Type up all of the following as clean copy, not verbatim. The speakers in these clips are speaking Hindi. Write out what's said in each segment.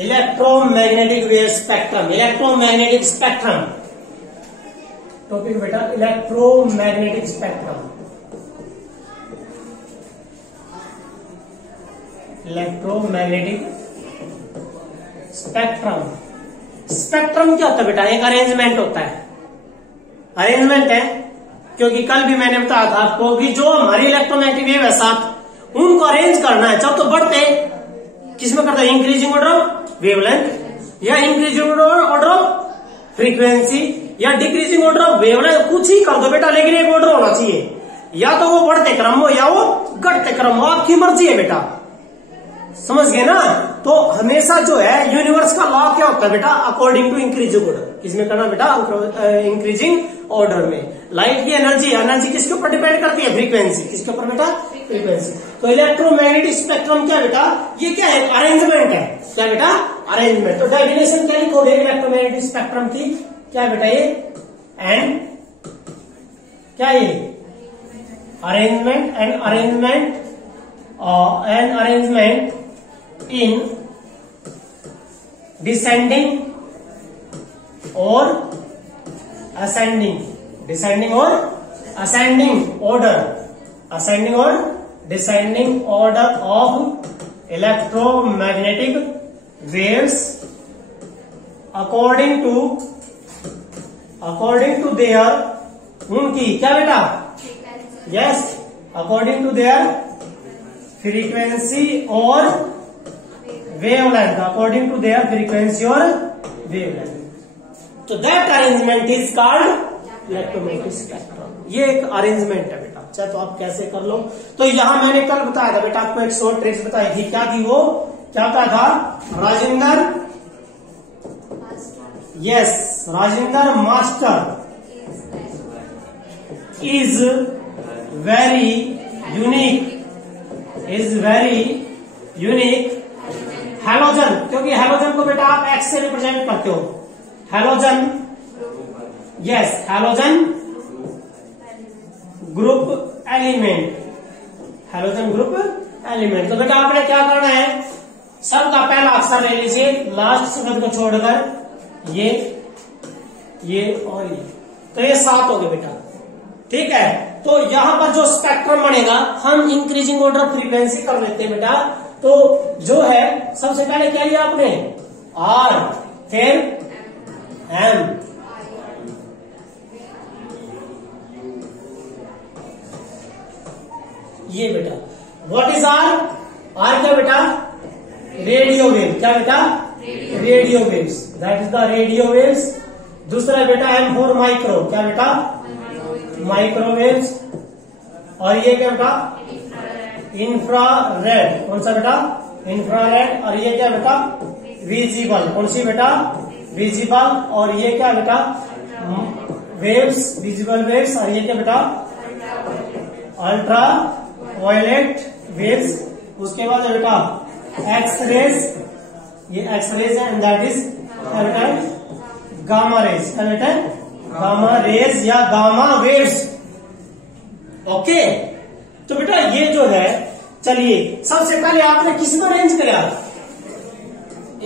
Electromagnetic wave spectrum, electromagnetic spectrum, topic बेटा electromagnetic spectrum, electromagnetic spectrum. Spectrum क्या होता है बेटा? एक अरेंजमेंट होता है, अरेंजमेंट है, क्योंकि कल भी मैंने बताया था आपको कि जो हमारी इलेक्ट्रोमैग्नेटिक वेव है साथ उनको अरेंज करना है। जब तो बढ़ते किसमें करते हैं? इंक्रीजिंग ऑर्डर ऑफ वेवलेंथ या इंक्रीजिंग ऑर्डर ऑफ फ्रीक्वेंसी या डिक्रीजिंग ऑर्डर ऑफ वेवलेंथ, कुछ ही कर दो बेटा, लेकिन एक ऑर्डर होना चाहिए, या तो वो बढ़ते क्रम हो या वो घटते क्रम हो, आपकी मर्जी है बेटा, समझ गए ना। तो हमेशा जो है यूनिवर्स का लॉ क्या होता है बेटा? According to increasing order. किसमें करना बेटा? इंक्रीजिंग ऑर्डर में। लाइट की एनर्जी, एनर्जी किसके ऊपर डिपेंड करती है? फ्रीक्वेंसी। किसके ऊपर बेटा? फ्रीक्वेंसी। तो इलेक्ट्रोमैग्नेटिक स्पेक्ट्रम क्या बेटा? ये क्या है? अरेंजमेंट है। क्या बेटा? अरेंजमेंट। तो डेफिनेशन क्या लिखोगे इलेक्ट्रोमैग्नेटिक स्पेक्ट्रम की? क्या बेटा ये? एंड क्या ये? Arrangement and arrangement in descending or ascending order of electromagnetic waves according to their उनकी क्या बेटा? yes, according to their frequency or wavelength, according to their frequency or wavelength. तो that arrangement is called electromagnetic spectrum. ये एक अरेंजमेंट है बेटा, चाहे तो आप कैसे कर लो। तो यहां मैंने कल बताया था बेटा, आपको एक शॉर्ट ट्रिक्स बताई थी। क्या थी वो? क्या कहा था? Rajendra master is very unique halogen, क्योंकि हैलोजन को बेटा आप एक्स से रिप्रेजेंट करते हो। Halogen, yes, halogen group element, halogen group element. तो बेटा आपने क्या करना है? सबका पहला अक्षर ले लीजिए, लास्ट शब्द को छोड़कर, ये और ये, तो ये 7 हो गए बेटा, ठीक है। तो यहां पर जो स्पेक्ट्रम बनेगा, हम इंक्रीजिंग ऑर्डर ऑफ फ्रीक्वेंसी कर लेते हैं बेटा। तो जो है सबसे पहले क्या लिया आपने? आर, फिर एम, ये बेटा। What is are? आर क्या बेटा? Radio wave. क्या बेटा? Radio waves, that is the radio waves. दूसरा बेटा एम फॉर माइक्रो। क्या बेटा? माइक्रोवेव्स। और ये क्या बेटा? इंफ्रारेड। कौन सा बेटा? इंफ्रारेड। और ये क्या बेटा? विजिबल। कौन सी बेटा? विजिबल। और ये क्या बेटा? Waves, visible waves. और ये क्या बेटा? Ultraviolet waves. उसके बाद बेटा एक्सरेज, ये एक्सरेज है, एंड दैट इज क्या बेटा? Gamma rays. क्या बेटा? गामा रेज या गामा वेव्स। ओके, तो बेटा ये जो है, चलिए सबसे पहले आपने किसको अरेंज किया?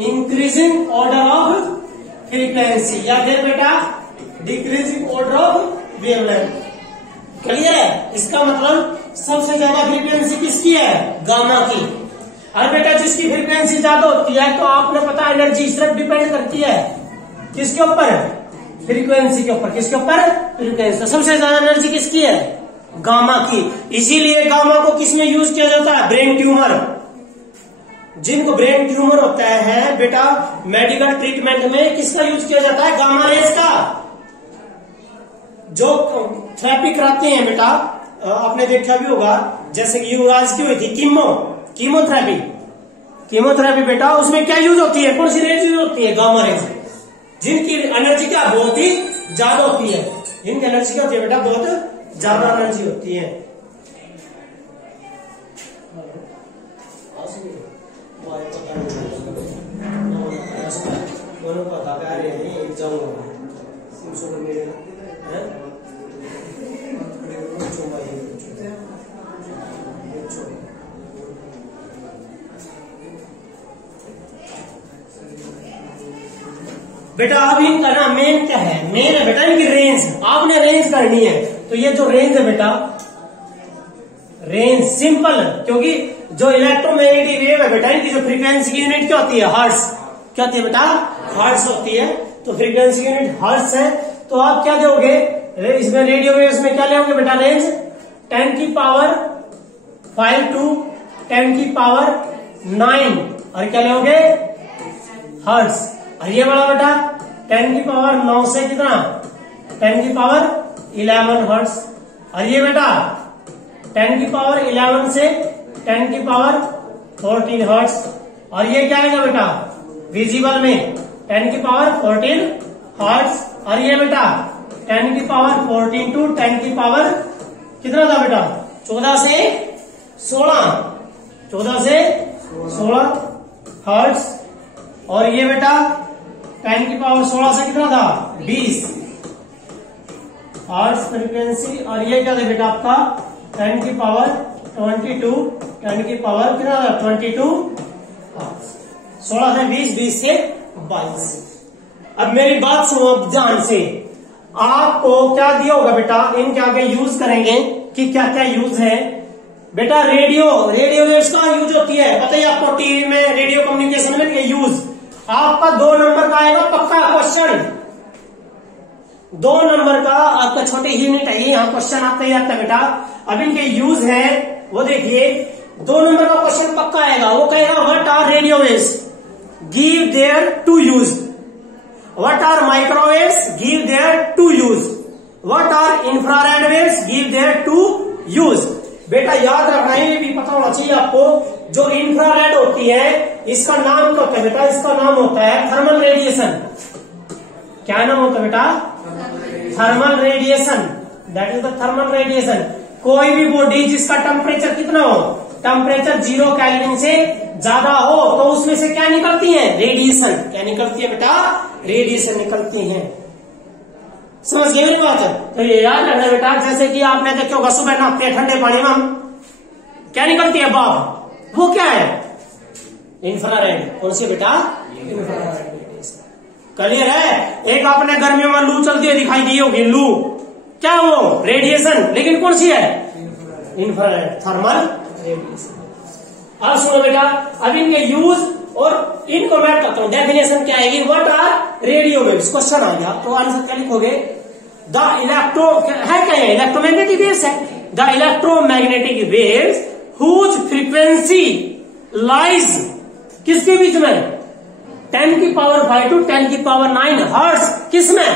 इंक्रीजिंग ऑर्डर ऑफ फ्रीक्वेंसी या फिर बेटा decreasing order of wavelength. Clear है? इसका मतलब सबसे ज्यादा फ्रीक्वेंसी किसकी है? गामा की। और बेटा जिसकी फ्रीक्वेंसी ज्यादा होती है, तो आपने पता एनर्जी सिर्फ डिपेंड करती है किसके ऊपर? फ्रीक्वेंसी के ऊपर। किसके ऊपर? फ्रीक्वेंसी। सबसे ज्यादा एनर्जी किसकी है? गामा की। इसीलिए गामा को किसमें यूज किया जाता है? Brain tumour. जिनको ब्रेन ट्यूमर होता है बेटा, मेडिकल ट्रीटमेंट में किसका यूज किया जाता है? गामा रेज का। जो थेरेपी कराते हैं बेटा, आपने देखा भी होगा, जैसे कि युवराज की हुई थी कीमोथेरेपी बेटा, उसमें क्या यूज होती है? कौन सी रेज यूज होती है? Gamma rays. जिनकी एनर्जी क्या बहुत ही ज्यादा होती है, जिनकी एनर्जी क्या होती है बेटा? बहुत ज्यादा एनर्जी होती है। बेटा अब इनका ना मेन क्या है, मेन है बेटा इनकी रेंज, आपने रेंज करनी है। तो ये जो रेंज है बेटा, रेंज सिंपल, क्योंकि जो इलेक्ट्रोमैग्नेटिक वेव है बेटा इनकी जो फ्रीक्वेंसी की यूनिट क्या होती है, हर्ट्ज। क्या होती है बेटा, हर्ट्ज होती है। तो फ्रीक्वेंसी यूनिट हर्ट्ज है। तो आप क्या दोगे इसमें, रेडियो वेव्स में क्या लोगे बेटा, रेंज 10 की पावर 5 to 10 की पावर 9, और क्या लोगे, हर्ट्ज। और ये बड़ा बेटा 10 की पावर 9 से कितना, 10 की पावर 11 हर्ट्ज। और ये बेटा 10 की पावर 11 से 10 की पावर 14 हर्ट्ज। और ये क्या आएगा बेटा, विजिबल में 10 की पावर 14 हर्ट्ज। और ये बेटा 10 की पावर 14 to 10 की पावर कितना था बेटा, 14 से 16 हर्ट्ज। और ये बेटा 10 की पावर 16 से कितना था, 20 हर्ट्ज फ्रीक्वेंसी। और ये क्या था बेटा आपका 10 की पावर 22, 10 की पावर कितना था, 22 हर्ट्ज। 16 से 20, 20 से 22। अब मेरी बात सुनो अब ध्यान से, आपको क्या दिया होगा बेटा, इनके आगे यूज करेंगे कि क्या क्या यूज है बेटा। रेडियो वेव्स का यूज होती है, पता ही आपको, टीवी में रेडियो कम्युनिकेशन में यूज। आपका 2 नंबर का आएगा पक्का क्वेश्चन, 2 नंबर का आपका छोटे यूनिट है, यहाँ क्वेश्चन आता ही आता है बेटा। अब इनके यूज है वो देखिए, 2 नंबर का क्वेश्चन पक्का आएगा। वो कहेगा what are radio waves, give there to use. What are microwaves? Give their to use. What are infrared waves? Give their to use. बेटा याद रखना, ये भी पता होना चाहिए आपको, जो इंफ्रारेड होती है इसका नाम क्या होता है बेटा, इसका नाम होता है थर्मल रेडिएशन। क्या नाम होता है बेटा, thermal radiation. That is the thermal radiation. कोई भी बॉडी जिसका टेम्परेचर कितना हो, टेम्परेचर 0 केल्विन से ज्यादा हो, तो उसमें से क्या निकलती है, रेडिएशन। क्या निकलती है बेटा, रेडिएशन निकलती है। समझ गए मेरी बात? तो ये याद रखना बेटा, जैसे कि आपने देखा होगा सुबह नहाते हैं ठंडे पानी में, हम क्या निकलती है, भाप। वो क्या है, इंफ्रारेड। कौन सी बेटा, इंफ्रारेड रेडिएशन। क्लियर है? एक आपने गर्मियों में लू चलती है दिखाई दी होगी, लू क्या, वो रेडिएशन, लेकिन कौन सी है, इंफ्रारेड, थर्मल रेडिएशन। अब सुनो बेटा, अब इनके यूज और इनको मैं कहता हूं, डेफिनेशन क्या आएगी, what are radio waves. Question आ गया तो आंसर क्या लिखोगे, द इलेक्ट्रो है क्या, इलेक्ट्रोमैग्नेटिक वेव्स है। The electromagnetic waves whose frequency lies किसके बीच में, 10 की पावर 5 to 10 की पावर 9 हर्ट्ज। किसमें,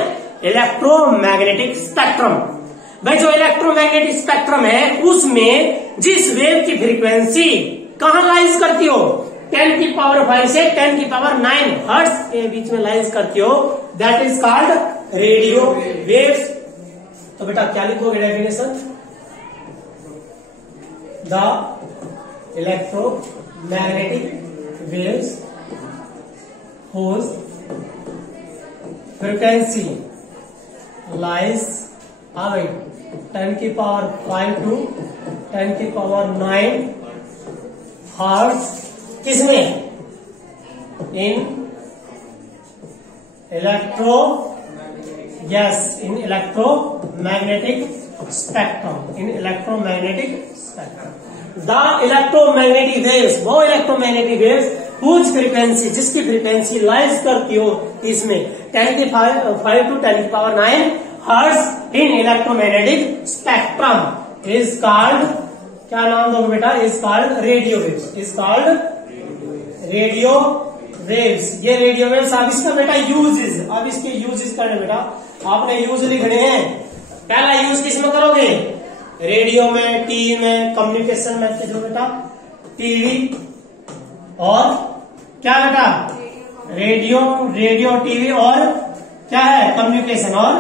इलेक्ट्रोमैग्नेटिक स्पेक्ट्रम। भाई जो इलेक्ट्रोमैग्नेटिक स्पेक्ट्रम है उसमें जिस वेव की फ्रीक्वेंसी कहां लाइज करती हो, 10 की पावर 5 से 10 की पावर 9 हर्ट्ज के बीच में लाइज करती हो, that is called radio waves. तो बेटा क्या लिखोगे definition, the electromagnetic waves whose frequency lies 10 की पावर 5 to 10 की पावर 9 हर्ट्ज। किसमें, in electromagnetic spectrum. The electromagnetic waves, वो इलेक्ट्रोमैग्नेटिक वेव्स हुज फ्रीक्वेंसी, जिसकी फ्रीक्वेंसी लाइज करती हो इसमें 10 की 5 to 10 की power 9 hertz in electromagnetic spectrum is called, क्या नाम दोगे बेटा, is called radio waves. Is called radio waves. ये रेडियो वेव्स। अब इसका बेटा यूजेस, अब इसके यूजेस करने बेटा, आपने यूज लिखने हैं। पहला यूज किसमें करोगे, रेडियो में, टीवी में, कम्युनिकेशन में। देखो बेटा टीवी और क्या बेटा, रेडियो टीवी और क्या है, कम्युनिकेशन। और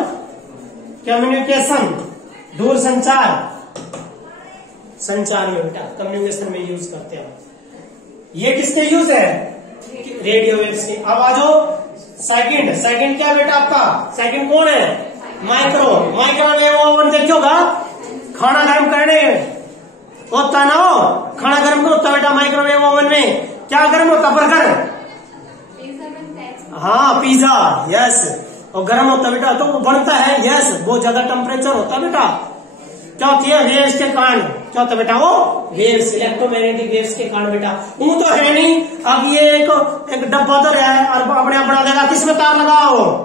कम्युनिकेशन दूर संचार में बेटा कम्युनिकेशन में यूज करते हैं। ये किसके यूज है, रेडियो वेव्स के। अब आ जाओ सेकंड क्या बेटा आपका, सेकंड कौन है, माइक्रोवेव ओवन। देखिए होगा खाना गर्म करने होता ना, हो खाना गर्म होता बेटा माइक्रोवेव ओवन में। क्या गर्म होता, बर्गर। हाँ पिज्जा, यस। और गर्म होता है बेटा तो वो बढ़ता है, यस। बहुत ज्यादा टेम्परेचर होता है बेटा, क्या होती है, वेव्स के कारण। क्या होता है बेटा, वो वेव्स, इलेक्ट्रोमैग्नेटिक वेव्स के कारण बेटा। वो तो है नहीं, अब ये एक डब्बा तो है और अपने आप बना देगा। किसमें तार लगाओ,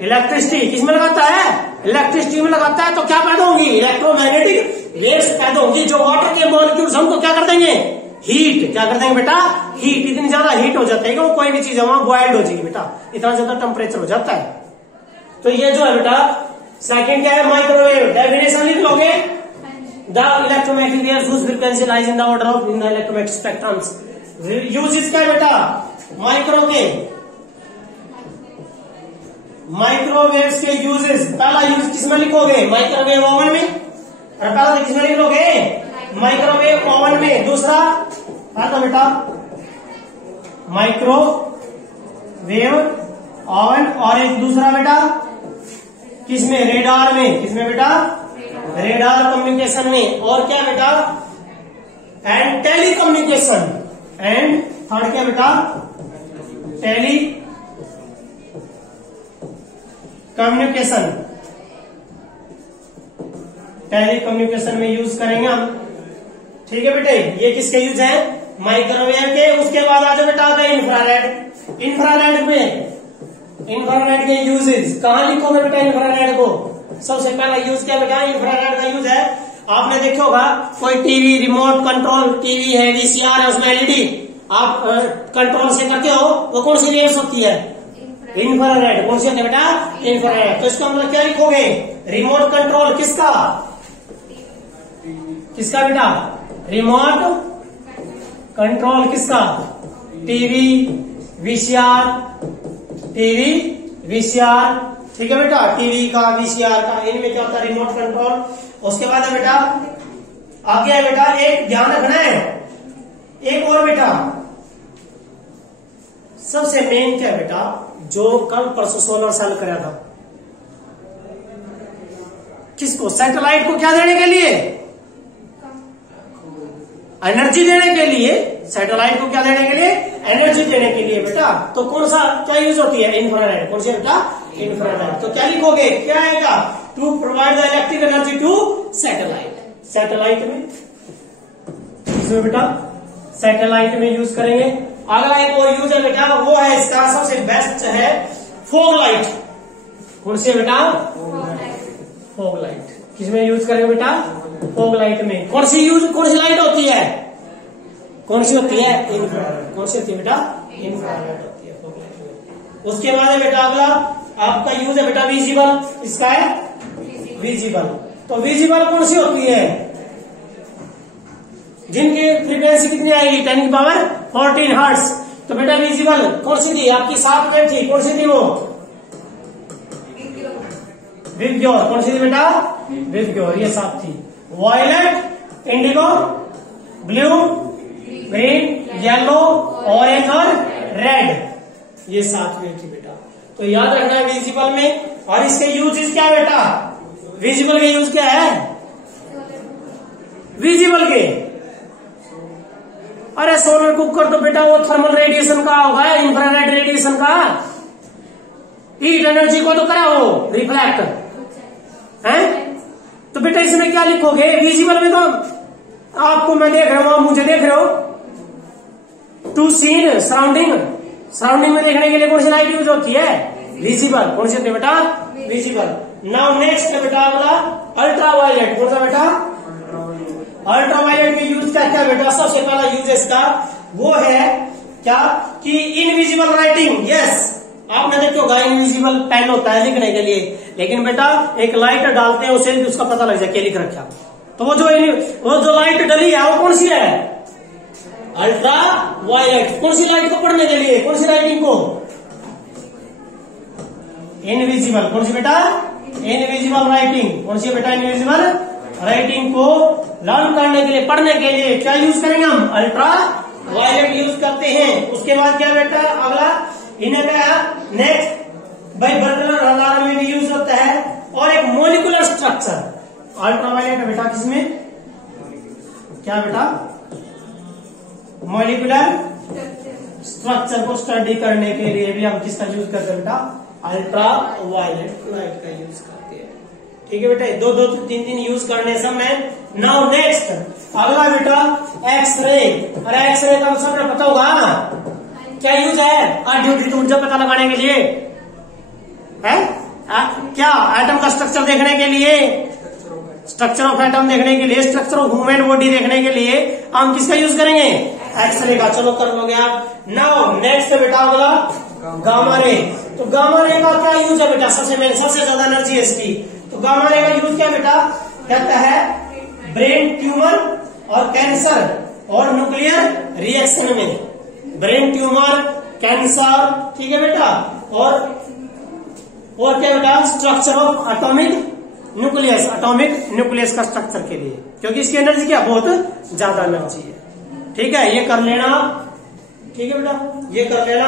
इलेक्ट्रिसिटी किसमें लगाता है, इलेक्ट्रिसिटी में लगाता है। तो क्या पैदा होंगी, इलेक्ट्रोमैग्नेटिक वेव्स पैदा होंगी, जो वाटर के मॉलिक्यूल्स हमको क्या कर देंगे, हीट। क्या कर देंगे बेटा, हीट। इतनी ज्यादा हीट हो जाता है कि वो कोई भी चीज है वहां बॉइल्ड हो जाएगी बेटा, इतना ज्यादा टेम्परेचर हो जाता है। तो ये जो है बेटा सेकंड क्या है, माइक्रोवेव। डेफिनेशन लिख लोगे, the electromagnetic waves whose frequency lies in the order of in the electromagnetic spectrums। Uses क्या है बेटा, माइक्रोवेव्स के यूजेस। पहला यूज किसमें लिखोगे, माइक्रोवेव ओवन में। और पहला किसमें लिख लोगे, माइक्रोवेव ओवन में। दूसरा आता बेटा माइक्रोवेव ओवन, और एक दूसरा बेटा किसमें, रेडार में। किसमें बेटा, रेडार कम्युनिकेशन में। और क्या बेटा, and telecommunication. And third क्या बेटा, टेली कम्युनिकेशन। टेली कम्युनिकेशन में यूज करेंगे हम, ठीक है बेटे। ये किसके यूज है, माइक्रोवेव के। उसके बाद आ जाओ बेटा आता है इंफ्रारेड। इंफ्रारेड में, इंफ्रारेड के यूजेस कहां लिखोगे बेटा, इंफ्रारेड को। सबसे पहला यूज क्या बेटा, इंफ्रारेड का यूज है, आपने देखा होगा कोई टीवी रिमोट कंट्रोल टीवी है, वीसीआर है, उसमें एलईडी आप कंट्रोल से करते हो, वो कौन सी वेव्स होती है, इंफ्रारेड। कौन सी होती है बेटा, इंफ्रारेड। तो इसका मतलब क्या लिखोगे, रिमोट कंट्रोल किसका, किसका बेटा, रिमोट कंट्रोल किसका, टीवी वीसीआर, टीवी वीसीआर, ठीक है बेटा, टीवी का वीसीआर का, इनमें क्या होता है, रिमोट कंट्रोल। उसके बाद है बेटा आगे है बेटा, एक ध्यान रखना है, एक और बेटा सबसे मेन क्या है बेटा, जो कल परसों सोलर सेल कराया था, किसको, सैटेलाइट को क्या देने के लिए, एनर्जी देने के लिए। सैटेलाइट को क्या देने के लिए, एनर्जी देने के लिए बेटा। तो कौन सा क्या यूज होती है, इंफ्रारेड। कौन सी बेटा, इंफ्रारेड। तो क्या लिखोगे, क्या आएगा, to provide the electric energy to satellite. Satellite में इसमें बेटा सैटेलाइट में यूज करेंगे। अगला एक और यूज है बेटा, वो है इसका सबसे बेस्ट है फॉग लाइट। कौन सी बेटा, फॉग लाइट। किसमें यूज करेंगे बेटा, फॉग लाइट में। कौन सी लाइट होती है, कौन सी होती है, इंफ्रारेड। कौन सी होती है बेटा, इंफ्रारेड होती है फॉग लाइट में। उसके बाद है बेटा अगला आपका यूज है बेटा विजिबल। इसका है विजिबल। तो विजिबल कौन सी होती है, जिनकी फ्रीक्वेंसी कितनी आएगी, 10 की पावर 14 हर्ट्ज। तो बेटा विजिबल कौन सी थी आपकी, 7 में थी, कौन सी थी वो, विवग्योर। कौन सी थी बेटा, विवग्योर। ये 7 थी, violet, indigo, blue, green, yellow, orange और रेड, ये 7 में थी बेटा। तो याद रखना है विजिबल में। और इसके यूजेस क्या है बेटा, विजिबल के यूज क्या है, विजिबल के, अरे सोलर कुकर तो बेटा वो थर्मल रेडिएशन का होगा, इंफ्रारेड रेडिएशन का, हीट एनर्जी को तो करा हो रिफ्लेक्ट है। तो बेटा इसमें क्या लिखोगे, विजिबल में तो आपको मैं देख रहा हूं, आप मुझे देख रहे हो, टू सीन सराउंडिंग, सराउंडिंग में देखने के लिए कौन सी लाइट यूज होती है, विजिबल। कौन सी होती है बेटा, विजिबल। नाउ नेक्स्ट है बेटा अगला अल्ट्रावायलेट। कौन सा बेटा, अल्ट्रावायलेट में यूज क्या है बेटा, सबसे पहला यूज इसका वो है क्या कि इनविजिबल राइटिंग। यस, आपने देखो होगा इनविजिबल पेन होता है लिखने के लिए, लेकिन बेटा एक लाइट डालते हैं उसे भी उसका पता लग जाए क्या लिख रखा। तो वो जो लाइट डली है वो कौन सी है, अल्ट्रा वायलेट। कौन सी लाइट को पढ़ने के लिए, कौन सी राइटिंग को, इनविजिबल। कौन सी बेटा, इनविजिबल राइटिंग। कौन सी बेटा, इनविजिबल राइटिंग को लर्न करने के लिए, पढ़ने के लिए क्या यूज करेंगे हम, अल्ट्रा वायलेट यूज करते हैं। उसके बाद क्या बेटा अगला, इन्हें क्या नेक्स्ट भाई बर्तन अलार्म में भी यूज होता है। और एक मोलिकुलर स्ट्रक्चर अल्ट्रावायलेट है बेटा, किसमें क्या बेटा, मोलिकुलर स्ट्रक्चर को स्टडी करने के लिए भी हम किसका यूज करते हैं बेटा, अल्ट्रा वायलेट लाइट का यूज करते हैं। ठीक है बेटा, दो दो तीन तीन यूज करने समय। नाउ नेक्स्ट अगला बेटा एक्सरे। और एक्सरे का सबने पता होगा क्या यूज है, ड्यूटी ऊर्जा पता लगाने के लिए है, क्या एटम का स्ट्रक्चर देखने के लिए, स्ट्रक्चर ऑफ एटम देखने के लिए, स्ट्रक्चर ऑफ ह्यूमन बॉडी देखने के लिए हम किसका यूज करेंगे, एक्सरे का। चलो कर लोगे आप। नाउ नेक्स्ट बेटा अगला गामा रे। तो गामा रे का क्या यूज है बेटा, सबसे ज्यादा एनर्जी है इसकी। तो गामा रे का यूज क्या बेटा, कहता है ब्रेन ट्यूमर और कैंसर और न्यूक्लियर रिएक्शन में। ब्रेन ट्यूमर, कैंसर, ठीक है बेटा, और क्या बेटा, स्ट्रक्चर ऑफ एटॉमिक न्यूक्लियस का स्ट्रक्चर के लिए, क्योंकि इसकी एनर्जी क्या बहुत ज्यादा एनर्जी है। ठीक है, ये कर लेना। ठीक है बेटा, ये कर लेना।